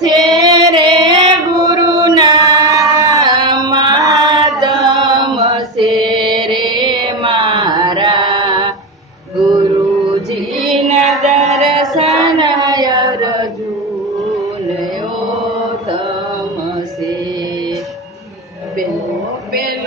છે રે ગુરુના માદમ છે રે મારા. ગુરુજીના દર્શન રજૂ તમ છે. પેલો પેલો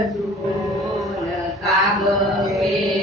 જુઓ કાગવે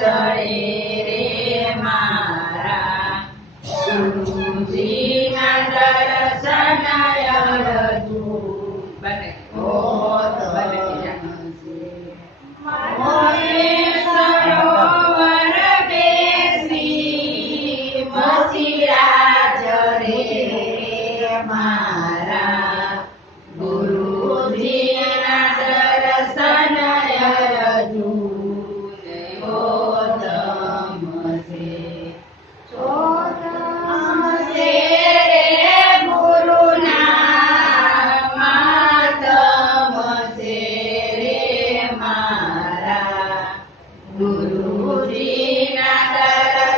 sorry.